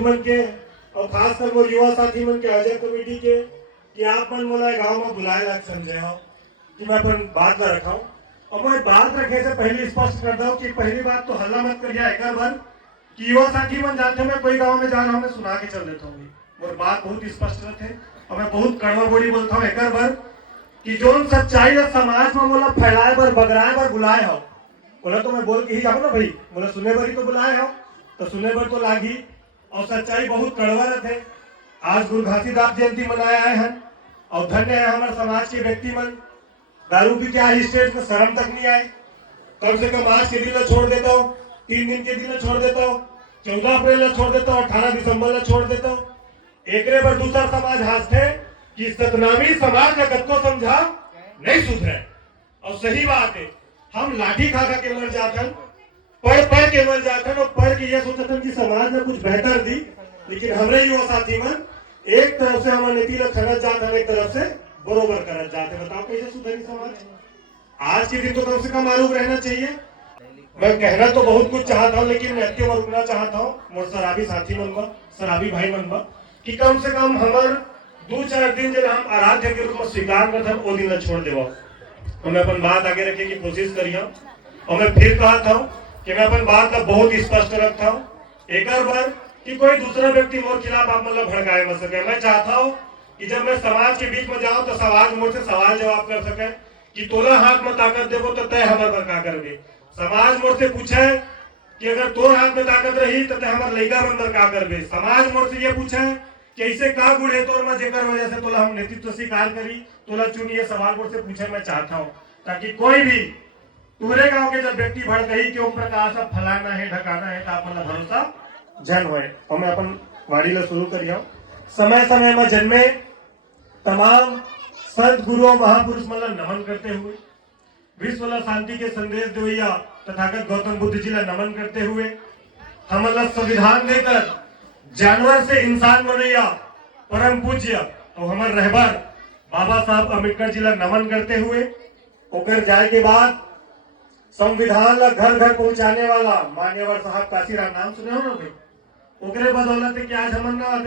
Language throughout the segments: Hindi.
मन के और खासकर वो युवा साथी मन के अजय कमेटी के कि आप मन मोला गांव में बुलाए लायक समझे हो कि मैं अपन बात ला रखा हूँ। और मैं बात रखे से पहले स्पष्ट कर दूं कि पहली बात तो हल्ला मत करिए एक बार कि युवा साथी मन जाते मैं कोई गांव में जा रहा हूँ मैं सुना के चल देता हूँ और बात बहुत स्पष्ट रहते और मैं बहुत कड़वा बोली बोलता हूँ एक बार कि जो सच्चाई समाज में बोला फैलाए बर बगराए बर बुलाए हो बोला तो मैं बोल के ही जाऊँ ना भाई बोला सुने बर ही तो बुलाए हो तो सुने बर तो लागी और सच्चाई बहुत कड़वा रहते। आज गुरु घासीदास जयंती मनाया है और धन्य है हमारे समाज के व्यक्ति मन दारू पी के आज स्टेज में शर्म तक नहीं आए। कम से कम आज के दिन छोड़ देता हूँ 3 दिन के दिन छोड़ देता हूँ 14 अप्रैल छोड़ देता हूँ 18 दिसंबर छोड़ देता हूँ। एक पर दूसरा समाज हास्ते कि सतनामी समाज जगत को समझा नहीं सुधरे और सही बात है हम लाठी खा के मर जाते पढ़ के मर जाते और पढ़ के ये सोचते कि समाज में कुछ बेहतर दी लेकिन हमारे युवा साथी मन एक तरफ से हमारे नीति लोग खरच जाते हैं एक तरफ से बरोबर करत जाते। बताओ कैसे सुधरी समाज। आज के दिन तो कम से कम आरोप रहना चाहिए। मैं कहना तो बहुत कुछ चाहता हूँ लेकिन मैं क्यों रुकना चाहता हूँ मोर शराबी साथी मन शराबी भाई मन कि कम से कम हमार 2-4 दिन जब हम आराध्य के रूप में स्वीकार करते हैं वो दिन छोड़ देवा और मैं अपन बात आगे रखने की कोशिश करिए। और मैं फिर कहा था कि मैं अपन बात का बहुत स्पष्ट रखता हूँ एक बार कि कोई दूसरा व्यक्ति मोर खिलाफ आप मतलब भड़काए मत सके। मैं चाहता हूँ कि जब मैं समाज के बीच में जाऊं तो समाज मोर से सवाल जवाब कर सके कि तोला हाथ में ताकत देवो तो तय हमारे पर का करबे। समाज मोर से पूछे कि अगर तोर हाथ में ताकत रही तो तय हमारे लड़का बंदर का करबे। समाज मोर से ये पूछे कि ऐसे का गुण है तोर में जेकर वजह से तोला हम नेतृत्व स्वीकार करी तोला चुनिए। सवाल मोर से पूछे मैं चाहता हूँ ताकि कोई भी तुम्हारे गांव के जब व्यक्ति भड़कही कि ओम प्रकाश अब फलाना है ढकाना है तो आप मतलब भरोसा जन होए। और मैं अपन वाड़ी ला शुरू करियो। समय समय में जन्मे तमाम संत गुरुओं महापुरुष मतलब नमन करते हुए विश्व ला शांति के संदेश देवैया तथागत गौतम बुद्ध जी ला नमन करते हुए हम संविधान देकर जानवर से इंसान बनैया परम पूज्य और हमारे रहबर बाबा साहब अम्बेडकर जी ला नमन करते हुए ओकर जाए के बाद संविधान ला घर घर पहुंचाने वाला मान्यवर साहब काशीराम नाम सुने हो ना भाई ओकरे बदौलत है कि आज हम ना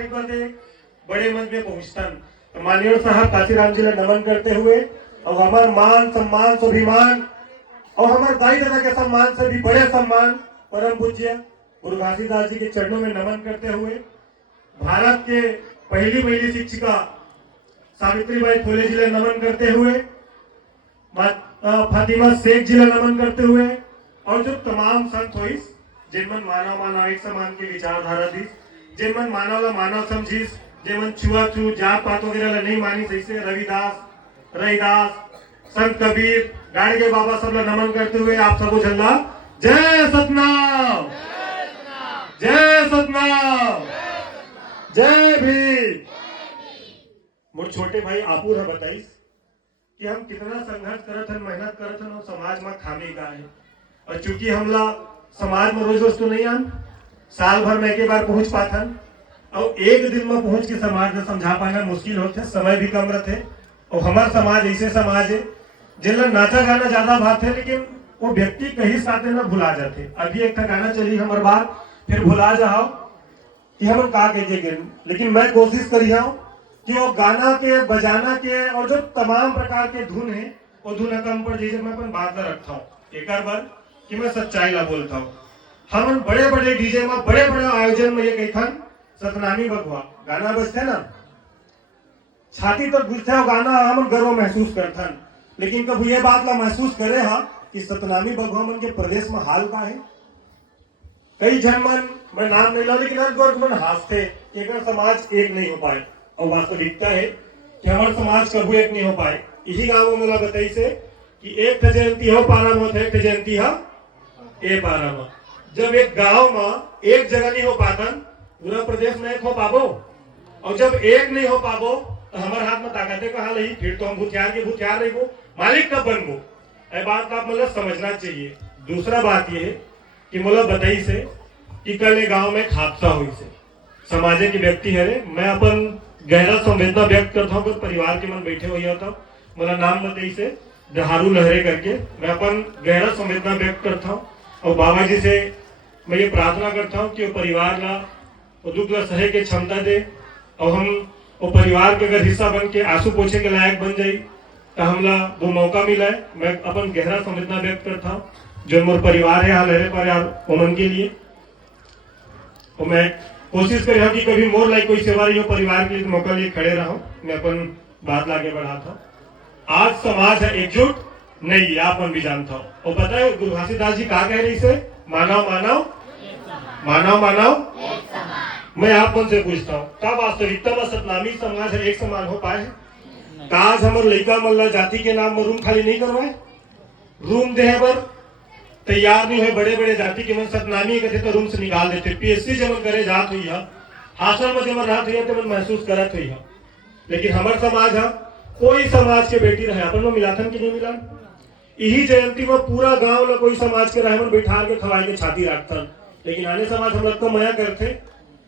बड़े मंच में पहुंचतन तो मान्यवर साहब काशीराम जी ला नमन करते हुए और हमारे मान सम्मान स्वाभिमान और हमारे दाई दादा के सम्मान से भी बड़े सम्मान परम पूज्य गुरु घासीदास जी के चरणों में नमन करते हुए भारत के पहली शिक्षिका सावित्रीबाई फुले जी ला नमन करते हुए फातिमा शेख जी ला नमन करते हुए और जो तमाम संत हुई जिनमन मानव एक समान की विचारधारा थी जिनमन मानव ला मानव समझीस जिनमन छुआछूत जात पात वगैरह ला नहीं मानी जैसे रविदास संत कबीर गाड़गे बाबा सब ला नमन करते हुए आप सबको झल्ला जय सतनाम जय सतनाम जय भीम। मोर छोटे भाई आपूर है बताइस कि हम कितना संघर्ष करत हन मेहनत करत हन और समाज में खामी का है और चूंकि हमला समाज में रोज तो नहीं आन साल भर में एक बार पहुंच पाथन और एक दिन में पहुंच के समाज में समझा पाना मुश्किल होते समय भी कम रहते और हमारा समाज ऐसे समाज है जिनला नाचा गाना ज्यादा भात है लेकिन वो व्यक्ति कहीं साथे न भुला जाते। अभी एक गाना चली हमारे बात फिर भुला जाओ कि हम का कहिए लेकिन मैं कोशिश करी हूँ कि वो गाना के बजाना के और जो तमाम प्रकार के धुन है वो धुन कम पर जैसे मैं अपन बात रखता हूँ एक बार कि मैं सच्चाई ला बोलता हूँ। हम बड़े डीजे में बड़े आयोजन में ये कहथन सतनामी बगवा गाना बजते ना छाती तक बुझते हो गाना हम गर्व महसूस करथन लेकिन कभी ये बात ला महसूस करे हा कि सतनामी बगवा मन के प्रदेश में हाल का है। कई जन मन मैं नाम नहीं ला लेकिन हर वर्ग मन हासते एक समाज एक नहीं हो पाए और वास्तविकता है कि हमारे समाज कभी एक नहीं हो पाए। इसी गाँव में मला बताई से कि एक जयंती हो पारा मत है एक जयंती है ए पारा मत। जब एक गांव में एक जगह नहीं हो पातन पूरा प्रदेश में एक हो पाबो और जब एक नहीं हो पाबो तो हमारे हाथ में ताकतें कहाँ रही फिर तो हम भूतियार रही मालिक कब बनबो। ये बात आप मतलब समझना चाहिए। दूसरा बात ये है कि मतलब बताई से कि कल गांव में हादसा हुई से समाज के व्यक्ति है मैं अपन गहरा संवेदना व्यक्त करता हूँ परिवार के मन बैठे हुए था मेरा नाम बताई से दहारू लहरे करके मैं अपन गहरा संवेदना व्यक्त करता हूँ और बाबा जी से मैं ये प्रार्थना करता हूँ कि परिवार ला वो दुख ला सहे के क्षमता दे और हम वो परिवार के अगर हिस्सा बन के आंसू पोछे के लायक बन जाई तो हमला वो मौका मिला है। मैं अपन गहरा संवेदना व्यक्त करता हूँ जो मोर परिवार है हाल पर यार उमन के लिए। और मैं कोशिश कर रहा हूँ कि कभी मोर लाइक कोई सेवा रही हो परिवार के लिए मौका लिए खड़े रहो, मैं अपन बात लागे बढ़ाता हूँ। आज समाज है एकजुट नहीं, आप मन भी जानता हूँ। और पता है गुरु घासीदास जी कहा कह रही से मानव मानव मानव मानव। मैं आप मन से पूछता हूँ क्या वास्तविकता में सतनामी समाज है एक समान हो पाए? काज हमर लड़का मल्ला जाति के नाम में रूम खाली नहीं करवाए, रूम देहे बर तैयार नहीं है। बड़े बड़े जाति के मन सतनामी कहते तो रूम से निकाल देते। पीएससी जमन करे जात हुई है, हासिल में जमन रात हुई है तो मन महसूस करत हुई है। लेकिन हमार समाज है कोई समाज के बेटी रहे अपन में मिलाथन की नहीं मिला। यही जयंती में पूरा गांव ला कोई समाज के रहे मन बैठा के खवाए के छाती राखतन। लेकिन आने समाज हम लोग को मया करते,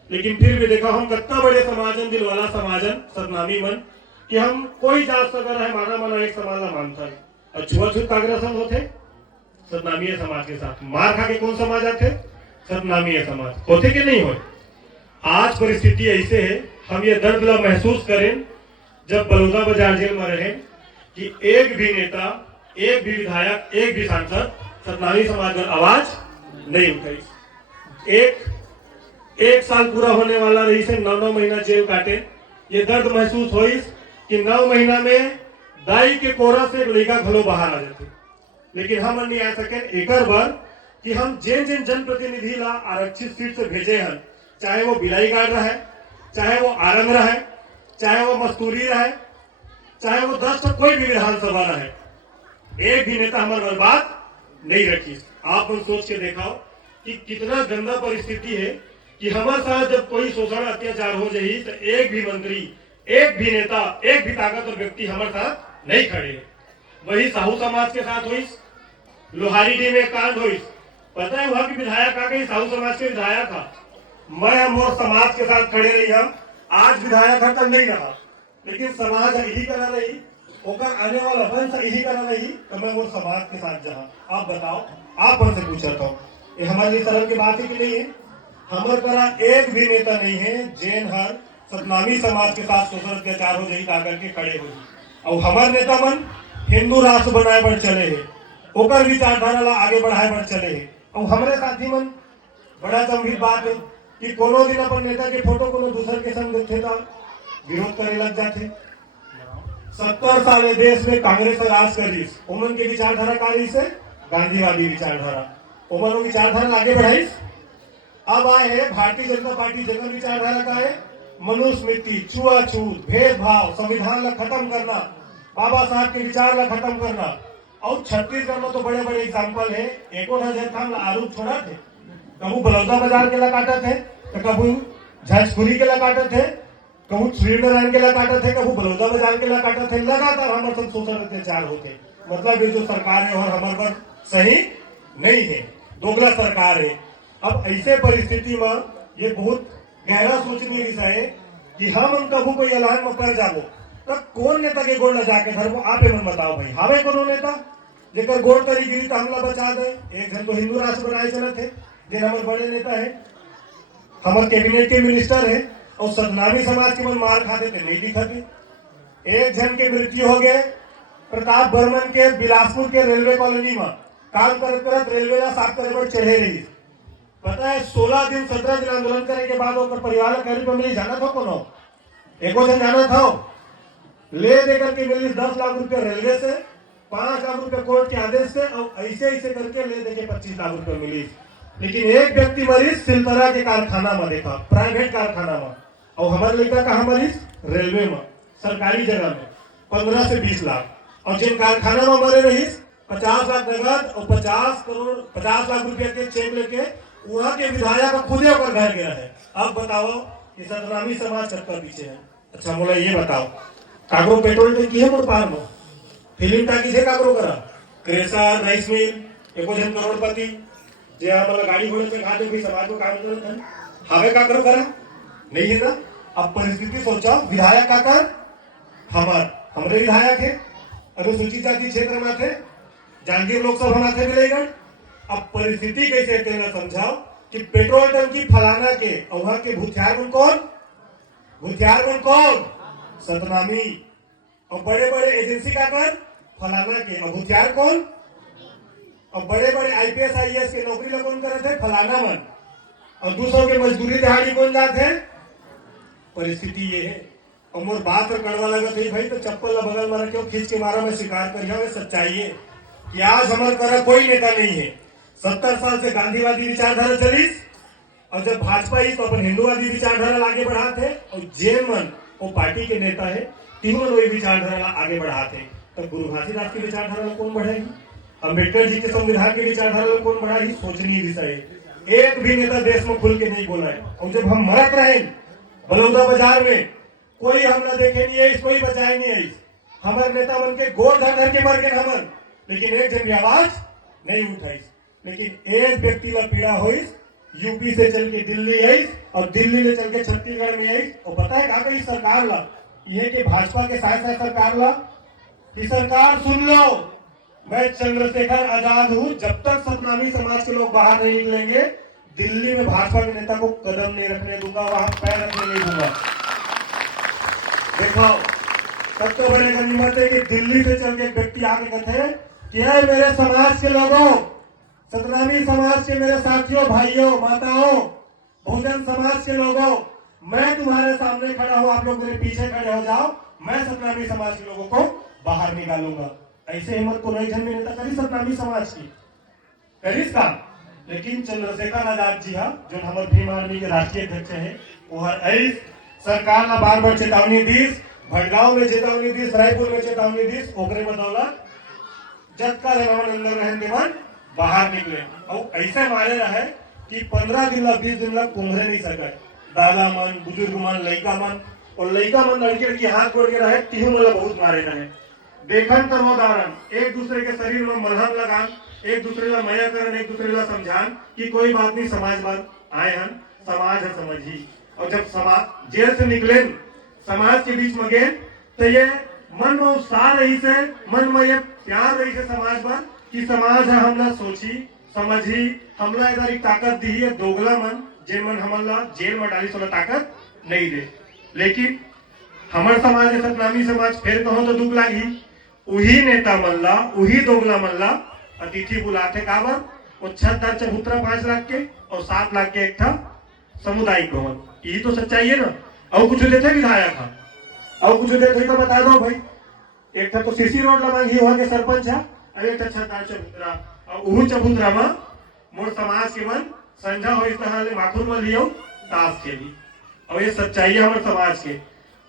लेकिन फिर भी देखो हम कितना बड़े समाजन दिल वाला समाजन सतनामी मन कि हम कोई जात अगर है माना माना एक समाज ला मानता है। और छुआछूत कागरसन होते सतनामी समाज के साथ मार खा के कौन समाज आते? सतनामी समाज होते कि नहीं हो? आज परिस्थिति ऐसे है हम ये दर्द ला महसूस करें जब बलौदा बाजार जेल में रहे कि एक भी नेता, एक भी विधायक, एक भी सांसद सतनामी समाज पर आवाज नहीं उठाई। एक साल पूरा होने वाला रही से 9 महीना जेल काटे। ये दर्द महसूस हुई कि 9 महीना में दाई के कोरा से एक लड़का घलो बाहर आ जाते। लेकिन हम नहीं आ सके एक बार कि हम जिन जिन जनप्रतिनिधि ला आरक्षित सीट से भेजे हैं, चाहे वो बिलाईगढ़ रहे, चाहे वो आरंग रहे, चाहे वो मस्तूरी रहे, चाहे वो 10 कोई भी विधानसभा रहे, एक भी नेता हमारे बर्बाद नहीं रखी। आप उन सोच के देखाओ कि कितना गंदा परिस्थिति है कि हमारे साथ जब कोई शोषण अत्याचार हो जाए तो एक भी मंत्री, एक भी नेता, एक भी ताकतवर व्यक्ति हमारे साथ नहीं खड़े। वही साहू समाज के साथ हुई, लोहारी डी में कांड हुई। पता है वहां की विधायक आ गई, साहू समाज के विधायक था। मैं हम और समाज के साथ खड़े रही हम। आज विधायक कल नहीं रहा, लेकिन समाज यही करा रही, ओकर आने वाला वंश यही करा रही तो मैं वो समाज के साथ जहाँ। आप बताओ, आप हमसे पूछता हूँ ये हमारे लिए सरल की बात है कि नहीं है? हमारे तरह एक भी नेता नहीं है जैन हर सतनामी समाज के साथ शोषण अत्याचार हो जाए आकर के खड़े हो। और हमारे नेता मन हिंदू राष्ट्र बनाए बढ़ चले है, ओकर विचारधारा ला आगे बढ़ाए बढ़ चले है। और हमारे साथी मन बड़ा गंभीर बात है कि कोनो दिन अपन नेता के फोटो कोनो दूसरे के संग देखे तो विरोध करे लग जाते। 70 साल देश में कांग्रेस राज करी, उमन के विचारधारा का रही से गांधीवादी विचारधारा, उमन विचारधारा आगे बढ़ाई। अब आए है भारतीय जनता पार्टी, जन विचारधारा का है मनुस्मृति, छुआछूत, भेदभाव, संविधान ला खत्म करना, बाबा साहब के विचार ला खत्म करना। और छत्तीसगढ़ में तो बड़े बड़े एग्जाम्पल है। एको हम आरोप छोड़ा थे, कबू बलौदा बाजार के ला काटा थे, तो कबू झंझपुरी के ला काटा थे, कबू श्रीनारायण के ला काटा थे, कबू बलौदा बाजार के ला काटा थे। लगातार हमारे सब शोषण अत्याचार होते। मतलब ये जो सरकार है और हमारे पर सही नहीं है, दोगला सरकार है। अब ऐसे परिस्थिति में ये बहुत गहरा सोचनीय विषय है कि हम कबू कोई ऐलान में पड़ जाबो तो कौन नेता के गोड़ न जाके धरबो? आप मन बताओ भाई, हावे कोनो नेता जेकर गोड़ तरी गिरी तो हमला बचा दे? एक जन तो हिंदू राष्ट्र बनाए चलत है, जिन हमारे बड़े नेता है, हमारे कैबिनेट के मिनिस्टर है, और सतनामी समाज के मन मार खाते थे नहीं दिखाते। एक जन के मृत्यु हो गए प्रताप बर्मन के बिलासपुर के रेलवे कॉलोनी में काम करत करत रेलवे ला साफ करे पर चढ़े रही। पता है 16 दिन 17 दिन आंदोलन करने के बाद ओकर परिवार ला करीब मिली जाना था कोनो एको जन जाना था ले देकर के मिली 10 लाख रुपया रेलवे से, 5 लाख रुपया कोर्ट के आदेश से, और ऐसे ऐसे करके ले देके 25 लाख रुपया मिली। लेकिन एक व्यक्ति मरीज सिलतरा के कारखाना में देखा, प्राइवेट कारखाना में, और हमारे लड़का कहा मरीज रेलवे में, सरकारी जगह में 15 से 20 लाख। और जिन कारखाना में मरे रही 50 लाख नगद और 50 लाख रुपया के चेक लेके वहां के विधायक खुद ही होकर घर गिरा है। अब बताओ कि सतनामी समाज सबका पीछे है। अच्छा बोला ये बताओ काकरो पेट्रोल टंकी है मोर पार में, फिल्म टाकी से काकरो करा, क्रेशर, राइस मिल, एको जन करोड़पति जे हमारा गाड़ी घोड़े पे खाते भी समाज को काम करते हैं, हावे काकरो करा नहीं है ना। अब परिस्थिति सोचो, विधायक काकर हमारे विधायक है, अनुसूचित जाति क्षेत्र में थे, जांगीर लोकसभा में थे मिलेगा। अब परिस्थिति कैसे तेना समझाओ कि पेट्रोल टंकी फलाना के और वहां के भूथियार मन कौन? भूथियार मन कौन? सतनामी। और बड़े बड़े एजेंसी का कर फलाना के, और भूथियार कौन? और बड़े बड़े आईपीएस आईएएस के नौकरी लोग कौन करते? फलाना मन। और दूसरों के मजदूरी दिहाड़ी कौन जाते हैं? परिस्थिति ये है। और मोर बात और कड़वा लगा थी भाई, तो चप्पल ला बगल में रखे खींच के मारा मैं शिकार कर सच्चाई है कि आज हमारे तरह कोई नेता नहीं है। 70 साल से गांधीवादी विचारधारा चलीस, और जब भाजपा ही तो अपन हिंदूवादी विचारधारा आगे बढ़ाते, और जेन मन वो पार्टी के नेता है तीनों वही विचारधारा आगे बढ़ाते। तो गुरु घासीदास की विचारधारा कौन बढ़ाएगी? अम्बेडकर जी के संविधान की विचारधारा कौन बढ़ाएगी? सोचनीय विषय है। एक भी नेता देश में खुल के नहीं बोला है। और जब हम मरत रहे बलौदा बाजार में, कोई हम ना देखे नहीं है, कोई बचाए नहीं है। हमारे नेता बन के गोर धर के मर गए हमन, लेकिन एक जन की आवाज नहीं उठाई। लेकिन एक व्यक्ति ला पीड़ा हुई, यूपी से चल के दिल्ली आई, और दिल्ली से चल के छत्तीसगढ़ में आई। और पता है कहा इस सरकार ला, ये कि भाजपा के साथ साथ सरकार ला कि सरकार सुन लो, मैं चंद्रशेखर आजाद हूं, जब तक सतनामी समाज के लोग बाहर नहीं निकलेंगे, दिल्ली में भाजपा के नेता को कदम नहीं रखने दूंगा, वहां पैर रखने नहीं दूंगा। देखो तब तो बड़े गनीमत है कि दिल्ली से चल के व्यक्ति आके कहते हैं कि है मेरे समाज के लोगों, सतनामी समाज के मेरे साथियों, भाइयों, माताओं, बहुजन समाज के लोगों, मैं तुम्हारे सामने खड़ा हूं, आप लोग मेरे पीछे खड़े हो जाओ, मैं सतनामी समाज के लोगों को बाहर निकालूंगा। ऐसे हिम्मत को नहीं जन में नेता करी सतनामी समाज की करीस का। लेकिन चंद्रशेखर आजाद जी जो हमारे भीम आर्मी के राष्ट्रीय अध्यक्ष है, वो सरकार ने बार बार चेतावनी दी, भटगांव में चेतावनी दी, रायपुर में चेतावनी दी, ओकरे बदौलत जब का अंदर रहने मन बाहर निकले। और ऐसे मारे रहे कि 15 दिन ला 20 दिन ला कुंभरे नहीं सके। दादा मन, बुजुर्ग मन, लड़का मन, और लड़का मन लड़के हाथ जोड़ के रहे, तीनों मतलब बहुत मारे रहे। देखन तो उदाहरण, एक दूसरे के शरीर में मलहम लगान, एक दूसरे ला मया करन, एक दूसरे ला समझान कि कोई बात नहीं, समाजवाद आए हन, समाज है समझी। और जब समाज जेल से निकले, समाज के बीच में गए, तो ये मन में उत्साह रही से, मन में ये प्यार रही से समाजवाद कि समाज है हमला सोची समझी, हमला इधर एक ताकत दी है। दोगला मन जे मन हमला जेल में डाली सोला ताकत नहीं दे। लेकिन हमारे समाज है सतनामी समाज, फिर कहो तो दुख लागी, वही नेता मल्ला, वही दोगला मल्ला अतिथि बुलाते काबर, वो छत दर चबूतरा 5 लाख के और 7 लाख के एक था सामुदायिक भवन। यही तो सच्चाई है ना। और कुछ देते विधायक था, और कुछ देते तो बता दो भाई। एक था तो सीसी रोड लमांगी वहां के सरपंच है, और एक था छत दर चबूतरा, और वही चबूतरा में मोर समाज के मन संझा हो इस तरह ले माखुर में लियो ताश खेली। और ये सच्चाई है हमारे समाज के,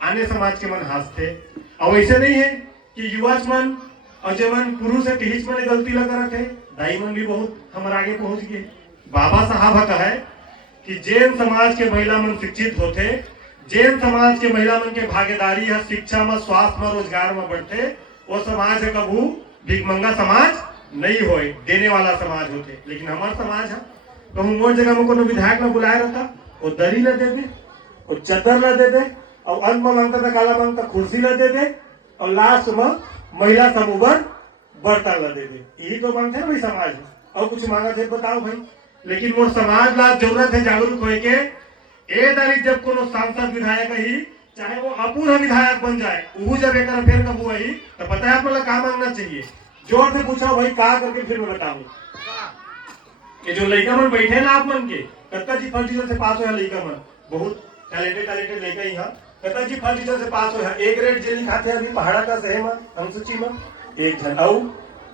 आने समाज के मन हंसते। और ऐसे नहीं है कि युवा मन और जवन पुरुष है टिहिच मन गलती लगा रखे, दाई मन भी बहुत हमारे आगे पहुंच गए। बाबा साहब का है कि जैन समाज के महिला मन शिक्षित होते, जैन समाज के महिला मन के भागीदारी है शिक्षा में, स्वास्थ्य में, रोजगार में बढ़ते, वो समाज है कबू भिकमंगा समाज नहीं होए, देने वाला समाज होते। लेकिन हमारा समाज है कहूँ मोर जगह में कोनो विधायक में बुलाया रहता, वो दरी ला दे दे, वो चद्दर ला दे दे, और अंत में मांगता था काला मांगता कुर्सी ला दे दे, और लास्ट में महिला समूह पर बर्तन ला दे दे। यही तो मांगते है भाई समाज है। और कुछ मांगा थे बताओ भाई। लेकिन मोर समाज ला जरूरत है जागरूक होए के, ए तारीख जब कोनो सांसद विधायक ही, चाहे वो अपूर्ण विधायक बन जाए, वो जब एक फिर कबू आई, तो पता है आप मतलब क्या मांगना चाहिए? जोर से पूछो भाई का करके फिर मैं बताऊं। कि जो लड़का मन बैठे ना आप मन के, कत्ता जी फर्स्ट डिवीजन से पास हुआ लड़का मन, बहुत टैलेंटेड लड़का ही है। कत्ता जी फर्स्ट डिवीजन से पास हुआ, एक रेट जे लिखाते अभी पहाड़ा का सही में अनुसूची में एक जन, और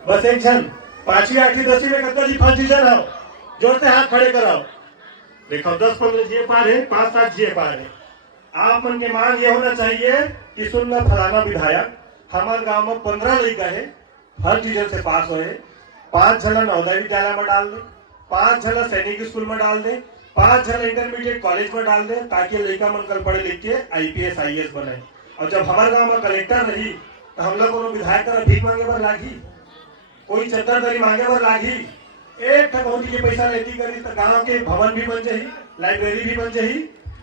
बस एक जन 5वीं 8वीं 10वीं में कत्ता जी फर्स्ट डिवीजन आओ, जोर से हाथ खड़े कराओ। देखो 10-15 जीए पार है, 5-7 जीए पार है। आप मन के मांग ये होना चाहिए कि सुनना फलाना विधायक हमारे गांव में 15 लड़का है फर्स्ट डिवीजन से पास हुए, 5 जन नवोदय विद्यालय में डाल दे, 5 जन सैनिक स्कूल में डाल दे, 5 जन इंटरमीडिएट कॉलेज में डाल दे, ताकि लड़का मन कल पढ़े लिख के IPS IAS बने। और जब हमारे गांव में कलेक्टर रही तो हम लोग को विधायक का भीख मांगे पर लागी, कोई चद्दर दरी मांगे पर लागी, एक ठकौती के पैसा लेती करी तो गांव के भवन भी बन जाही, लाइब्रेरी भी बन जाही,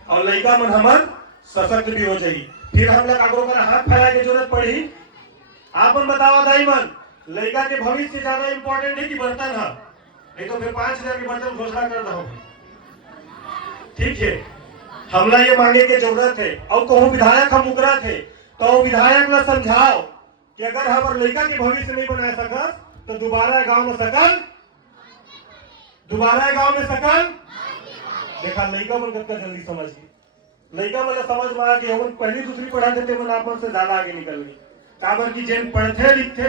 और लड़का मन हमार सशक्त भी हो जाही। फिर हम लोग आगो कर हाथ फैला के जरूरत पड़ी। आप मन बताओ दाई मन, लड़का के भविष्य से ज्यादा इंपॉर्टेंट है कि बर्तन है? नहीं तो फिर 5,000 के बर्तन घोषणा कर दो, ठीक है, हमला ये मांगे के जरूरत है। और कहूँ विधायक हम उकरा थे तो विधायक ने समझाओ कि अगर हमारे लड़का के भविष्य नहीं बना सकत तो दोबारा गांव में सकल देखा लड़का मन कब जल्दी समझ गई। लड़का मतलब समझ में आ कि हम पहली दूसरी पढ़ाते थे मन आपन से ज्यादा आगे निकल गई। काबर की जिन पढ़ते लिखते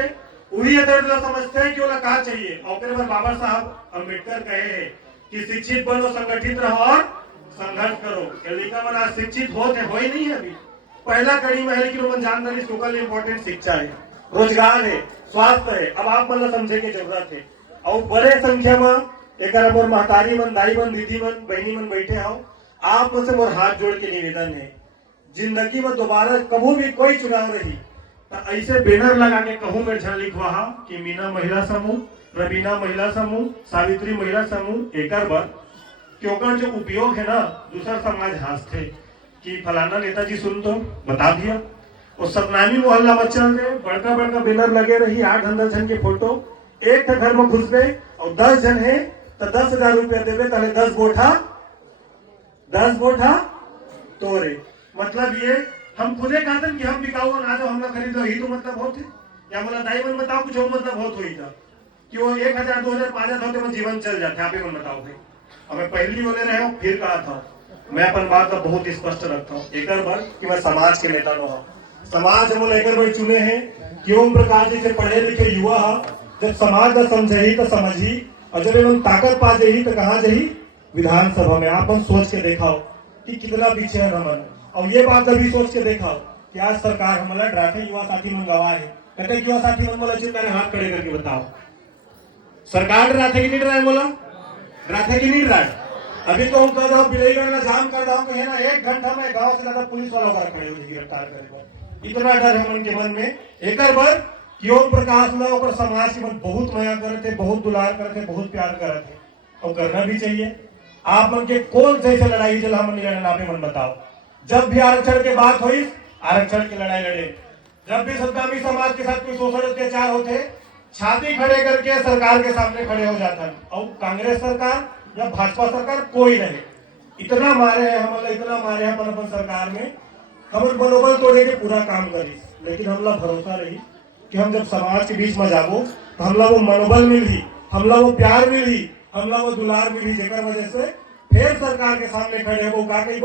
वही अदर समझते हैं कि वो का चाहिए। और बाबा साहब अम्बेडकर कहे हैं कि शिक्षित बनो, संगठित रहो और संघर्ष करो। लड़का मन आज शिक्षित होते हो ही नहीं है। अभी पहला कड़ी में है कि रोमन जानकारी सोकल इम्पोर्टेंट शिक्षा है, रोजगार है, स्वास्थ्य है। अब आप मतलब समझे की जरूरत है। और बड़े संख्या में एक महतारी मन, दाई मन, दीदी मन, बहनी मन बैठे हो, आप से मोर हाथ जोड़ के निवेदन है, जिंदगी में दोबारा कभी भी कोई चुनाव रही तो ऐसे बैनर लगा के कहूँ में झन लिखवा कि मीना महिला समूह, रवीना महिला समूह, सावित्री महिला समूह एक बार क्योंकि जो उपयोग है ना दूसरा समाज हंसते कि फलाना नेताजी सुन तो बता दिया। और सतनामी मोहल्ला में चल रहे बड़का बड़का बैनर लगे रही, 8-10 जन के फोटो, एक घर में घुस गए और 10 जन है तो 10,000 रुपया देवे, पहले 10 बोठा तोरे। मतलब ये हम खुदे कहते कि हम बिकाऊ ना जो हमला खरीद लो, यही तो मतलब होते। या मतलब दाई मन बताओ कुछ और मतलब होत हुई था कि वो 1,000 2,000 5,000 होते जीवन चल जाते। आप ही मन बताओ भाई, हमें पहली बोले रहे हो फिर कहा था। मैं अपन बात का बहुत स्पष्ट रखता हूँ एक बार कि मैं समाज के नेता न हूँ। समाज हम लेकर भाई चुने हैं कि ओम प्रकाश जी से पढ़े लिखे युवा जब समाज का समझे तो समझी, और जब एवं ताकत पा जाही तो कहाँ जाही विधानसभा में। आप सोच के देखाओ कि कितना पीछे है हमन। और ये बात अभी सोच के देखाओ कि आज सरकार हमारा ड्राफे युवा साथी मन गवाह है। कहते युवा साथी मन बोला चिंता हाथ खड़े करके बताओ सरकार डराते कि नहीं डराए, बोला डराते कि नहीं डराए। अभी तो हम कह रहा हूँ बिलईगढ़ जाम कर रहा हूँ ना 1 घंटा में गाँव से ज्यादा पुलिस वालों का खड़े हो गिरफ्तार करे। इतना डर है मन के मन में। एक बार कि ओम प्रकाश और समाज के मन बहुत माया करते, बहुत दुलार करते, बहुत प्यार करते और करना भी चाहिए। आप मन के कौन से लड़ाई चला मन लड़ना पे मन बताओ। जब भी आरक्षण की बात हुई आरक्षण की लड़ाई लड़े, जब भी सत्तामी समाज के साथ कोई शोषण अत्याचार होते छाती खड़े करके सरकार के सामने खड़े हो जाता। और कांग्रेस सरकार या भाजपा सरकार कोई नहीं, इतना मारे हैं हम, इतना मारे हैं अपन सरकार में। हम मनोबल तोड़े के पूरा काम करी, लेकिन हमला भरोसा रही कि हम जब समाज के बीच में जाबो तो हमला वो मनोबल मिली, हमला वो प्यार मिली, हमला वो दुलार मिली, जेकर वजह से फिर सरकार के सामने खड़े हो का कही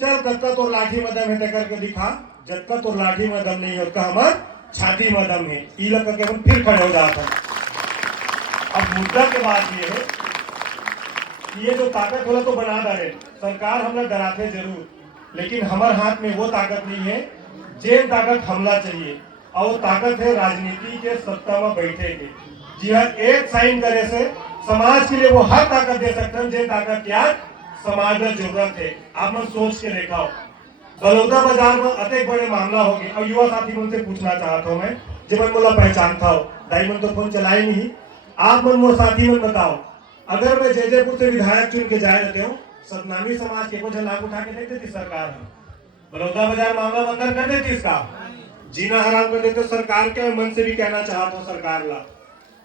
चल कत्का तो लाठी में दम है करके दिखा, जबका तो लाठी में दम नहीं होता हमार छाती में दम है, ई लगा के फिर खड़े हो जाता। अब मुद्दा के बात ये है कि ये जो ताकत होला तो बना डाले सरकार, हमला डराते जरूर, लेकिन हमारे हाथ में वो ताकत नहीं है जे ताकत हमला चाहिए। और वो ताकत है राजनीति के सत्ता में बैठे के। जी हाँ, एक साइन करे से समाज के लिए वो हर ताकत दे सकते हैं जे ताकत क्या समाज में जरूरत है। आप मन सोच के देखाओ, बलौदा बाजार में अनेक बड़े मामला हो गए। और युवा साथी मन से पूछना चाहता हूँ मैं, जब मन बोला पहचानता हो, दाई मन तो फोन चलाए नहीं, आप मन मोर साथी मन बताओ, अगर मैं जयजयपुर से विधायक चुन के जाए रहते हो, सतनामी समाज के कुछ लाभ उठा के देती थी सरकार, बलौदा बाजार मामला बंद कर देती, इसका जीना हराम कर देते सरकार के। मन से भी कहना चाहता हूँ सरकार ला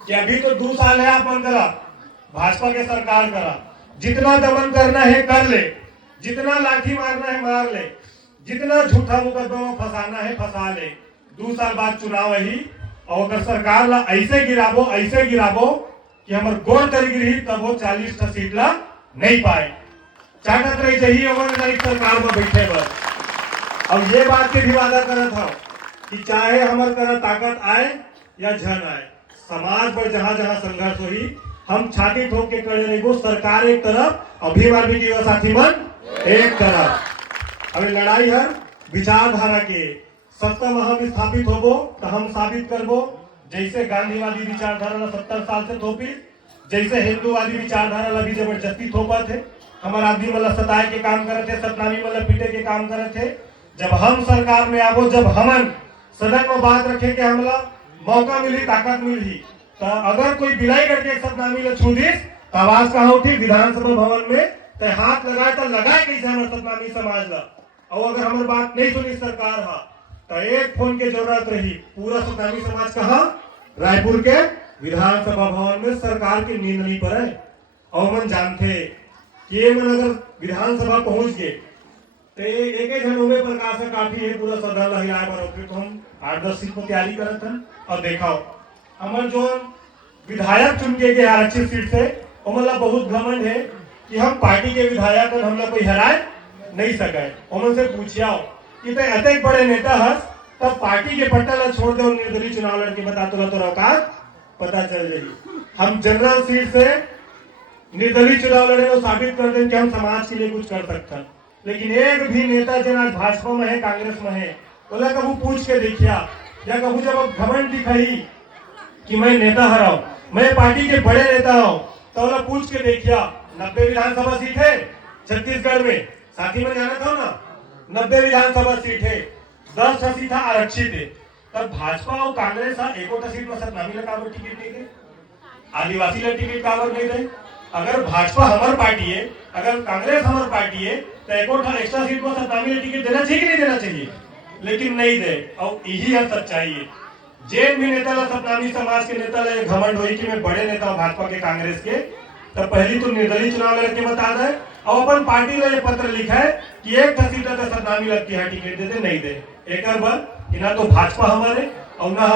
कि अभी तो 2 साल है, आप मन करा भाजपा के सरकार करा, जितना दमन करना है कर ले, जितना लाठी मारना है मार ले, जितना झूठा मुकदमा में फंसाना है फंसा ले। 2 साल बाद चुनाव ही और अगर सरकार ला ऐसे गिराबो कि हमारे गोल कर गिरी तब वो 40 सीट ला नहीं पाए। चाहत रही चाहिए सरकार में बैठे बस। अब ये बात के भी वादा करत था कि चाहे हमारे तरह ताकत आए या झन आए, समाज पर जहां जहां संघर्ष हुई हम छाती ठोक के खड़े रहेंगे। सरकार एक तरफ, अभिमान भी युवा साथी मन एक तरफ। अभी लड़ाई हर विचारधारा के सत्ता में हम स्थापित होबो तो हम साबित करबो, जैसे गांधीवादी विचारधारा 70 साल से थोपी, जैसे हिंदूवादी विचारधारा ला भी जबरदस्ती थोपा थे। हमारा आदमी मतलब सताए के काम करे थे, सतनामी मतलब पीटे के काम करे थे। जब हम सरकार में आबो, जब हमन सदन में बात रखे के हमला मौका मिली, ताकत मिली, तो अगर कोई बिलाई करके सतनामी ला छू दी तो आवाज कहाँ उठी विधानसभा भवन में, तो हाथ लगाए तो लगाए कैसे हमारे सतनामी समाज ला। और अगर हमारी बात नहीं सुनी सरकार हा तो एक फोन की जरूरत रही, पूरा सतनामी समाज कहा रायपुर के विधानसभा भवन में सरकार की नींद नहीं पड़े। और मन जानते कि ये मन अगर विधानसभा पहुंच गए तो एक एक जन ओमे प्रकाश का काफी है पूरा सदन लहिलाए पर फिर तो हम 8-10 सीट पर तैयारी करत हन और देखाओ हमार जो विधायक चुन के गए आरक्षित सीट से मतलब बहुत घमंड है कि हम पार्टी के विधायक हम लोग कोई हराए नहीं सके। उमन से पूछियाओ कि ते अतक बड़े नेता हस तब पार्टी के पट्टा ला छोड़ दे और निर्दलीय चुनाव लड़के बता तो औकात पता चल जाएगी। हम जनरल सीट से निर्दलीय चुनाव लड़े तो साबित कर दें कि हम समाज के लिए कुछ कर सकते हैं। लेकिन एक भी नेता जो आज भाजपा में है कांग्रेस में है बोला कबू पूछ के देखिया या कबू जब घमंड दिखाई कि मैं नेता हराऊ मैं पार्टी के बड़े नेता हूँ तो बोला पूछ के देखिया 90 विधानसभा सीट है छत्तीसगढ़ में साथी में जाना था ना 90 विधानसभा सीट है 10 सीट आरक्षित है तब भाजपा और कांग्रेस एकोटा सीट में सतनामी काबर टिकट नहीं दे आदिवासी ला टिकट काबर नहीं दे। अगर भाजपा हमार पार्टी है अगर कांग्रेस हमार पार्टी है तो एकोटा एक्स्ट्रा सीट में सतनामी ला टिकट देना चाहिए कि नहीं देना चाहिए लेकिन नहीं दे और यही है सच्चाई है। जेन भी नेता ला सतनामी समाज के नेता ला घमंड हुई कि मैं बड़े नेता हूँ भाजपा के कांग्रेस के तब पहली तो निर्दलीय चुनाव लड़के बता दे और अपन पार्टी ने पत्र लिखा है कि एक सीट तो सतनामी लगती है टिकट देते नहीं दे एक बार कि ना तो भाजपा हमारे और ना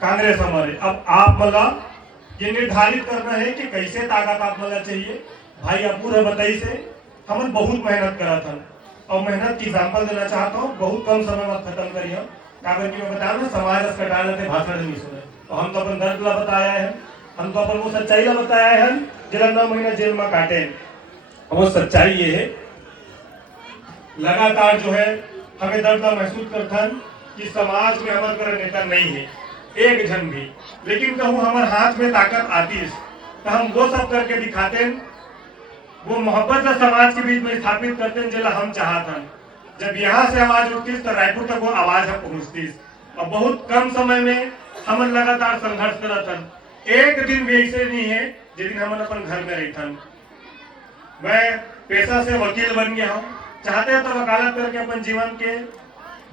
कांग्रेस हमारे। अब आप मतलब ये निर्धारित करना है कि कैसे ताकत आप मतलब चाहिए भाई अब पूरा बताई से हम बहुत मेहनत करा था और मेहनत की एग्जाम्पल देना चाहता हूँ बहुत कम समय में खत्म करिए कागज की मैं बताया ना समाज कटा लेते भाषण नहीं सुने तो हम तो अपन दर्द ला बताया है हम तो अपन वो सच्चाई ला बताया है जिला 9 महीना जेल में काटे वो सच्चाई ये है लगातार जो है हमें दर्द महसूस करता कि समाज में हमारे तरह नेता नहीं है एक जन भी लेकिन कहूँ हमारे हाथ में ताकत आती है तो हम वो सब करके दिखाते हैं वो मोहब्बत का समाज के बीच में स्थापित करते हैं जिला हम चाहते हैं जब यहाँ से आवाज उठती तो रायपुर तक वो आवाज पहुंचती और बहुत कम समय में हम लगातार संघर्ष करते एक दिन भी ऐसे नहीं है जिस दिन हम अपन घर में रहते मैं पेशा से वकील बन गया हूँ चाहते हैं तो वकालत करके अपन जीवन के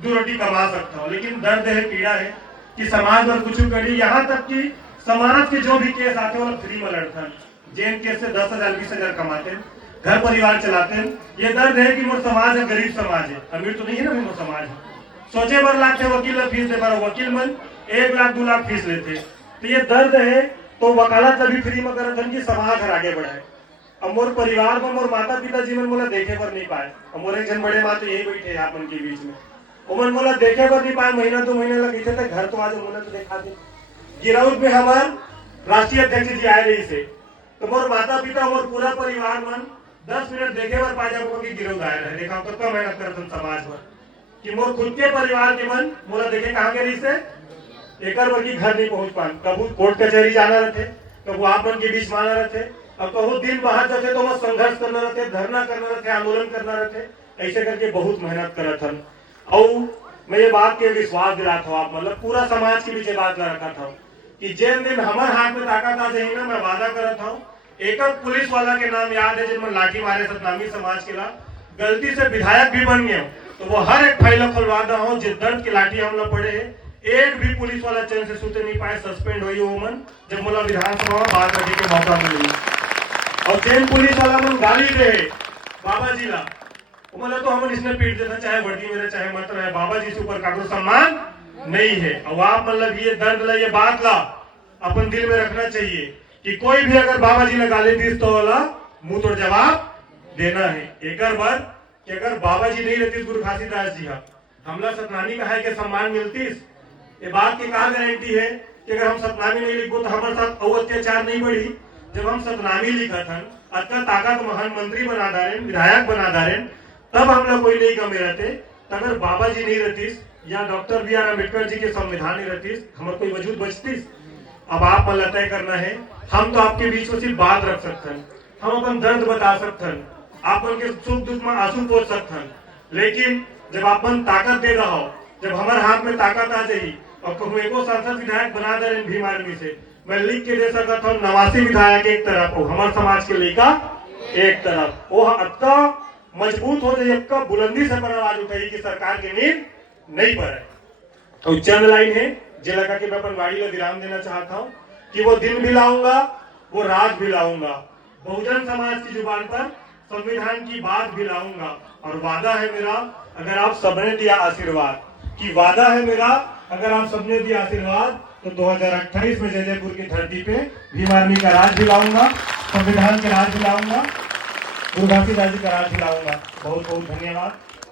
2 रोटी कमा सकता हूँ लेकिन दर्द है पीड़ा है कि समाज और कुछ करी यहाँ तक कि समाज के जो भी केस आते हैं वो फ्री में लड़ते हैं जेल केस से 10,000 20,000 कमाते हैं घर परिवार चलाते हैं। ये दर्द है कि मोर समाज है गरीब समाज है अमीर तो नहीं है ना मोर समाज है सोचे बार लाख के वकील फीस दे पर वकील मन 1 लाख 2 लाख फीस लेते तो ये दर्द है तो वकालत तभी फ्री में करते कि समाज हर आगे बढ़ाए। अब मोर परिवार में मोर माता पिता जीवन मोला देखे पर नहीं पाए और मोर एक जन बड़े माँ तो यही बैठे आप मन के बीच में उमन मोला देखे पर नहीं पाए महीना 2 महीने लगे थे घर तो आज मोला तो देखा दे गिरौद में हमार राष्ट्रीय अध्यक्ष जी आए रही से तो मोर माता पिता मोर पूरा परिवार मन 10 मिनट देखे पर पा जाओ कि गिरौद आए रहे देखा तो मेहनत करते समाज पर कि मोर खुद के परिवार के मन मोला देखे कहाँ के रही से एक वर्गी घर नहीं पहुंच पाए कबू कोर्ट कचहरी जाना रहते कबू आप मन के बीच माना रहते अब कबू दिन बाहर जाते तो वह संघर्ष करना रहते धरना करना रहते आंदोलन करना रहते ऐसे करके बहुत मेहनत करा था और मैं ये बात के विश्वास दिला था आप मतलब पूरा समाज के बीच बात ला रखा था कि जिन दिन हमारे हाथ में ताकत आ जाएगी ना मैं वादा कर था एक पुलिस वाला के नाम याद है जिनमें लाठी मारे सतनामी समाज के ला गलती से विधायक भी बन गया तो वो हर एक फाइल खुलवा रहा हूँ जिस दर्द की लाठी हम लोग पड़े है एक भी पुलिस वाला चैन से सूते नहीं पाए सस्पेंड हुई वो मन जब मोला विधानसभा में बात रखने के मौका मिली और चैन पुलिस वाला मन गाली दे बाबा जी ला मतलब तो हम इसने पीट देता चाहे वर्दी मेरे चाहे मत रहे बाबा जी से ऊपर काको सम्मान नहीं है। अब आप मतलब ये दर्द ला ये बात ला अपन दिल में रखना चाहिए कि कोई भी अगर बाबा जी ने गाली दी तो वाला मुंह तोड़ जवाब देना है। एक बार कि अगर बाबा जी नहीं रहती गुरु घासीदास जी हमला सतनामी का है कि सम्मान मिलती ये बात की कहा गारंटी है कि अगर हम सतनामी नहीं लिखो तो हमारे साथ अत्याचार नहीं बढ़ी। जब हम सतनामी लिखा था अतका ताकत महान मंत्री बना दारे विधायक बना दारे तब हम लोग कोई नहीं कमे रहते अगर बाबा जी नहीं रहती या doctor B are Ambedkar ji के संविधान नहीं रहती हमारे कोई वजूद बचती। अब आप मतलब तय करना है हम तो आपके बीच में सिर्फ बात रख सकते हैं हम अपन दर्द बता सकते हैं आप उनके सुख दुख में आंसू पोछ सकते हैं लेकिन जब अपन ताकत दे रहा हो जब हमारे हाथ में ताकत आ जाएगी और कहूँ एको सांसद विधायक बना दे रहे भीम आर्मी से मैं लिख के दे सकता हूँ 89 विधायक एक तरफ हो हमारे समाज के लेका एक तरफ वो अतका मजबूत हो जाए अतका बुलंदी से पर आवाज उठाई कि सरकार की नींद नहीं पर है। तो चंद लाइन है जो लगा कि मैं अपन वाड़ी का विराम देना चाहता हूँ कि वो दिन भी लाऊंगा वो रात भी लाऊंगा बहुजन समाज की जुबान पर संविधान की बात भी लाऊंगा। और वादा है मेरा, अगर आप सबने दिया आशीर्वाद, कि वादा है मेरा अगर आप सबने दिया आशीर्वाद, तो 2028 में जयदेवपुर की धरती पे भीम आर्मी का राज दिलाऊंगा, संविधान का राज दिलाऊंगा, गुरुभाषी राज्य का राज दिलाऊंगा। बहुत बहुत धन्यवाद।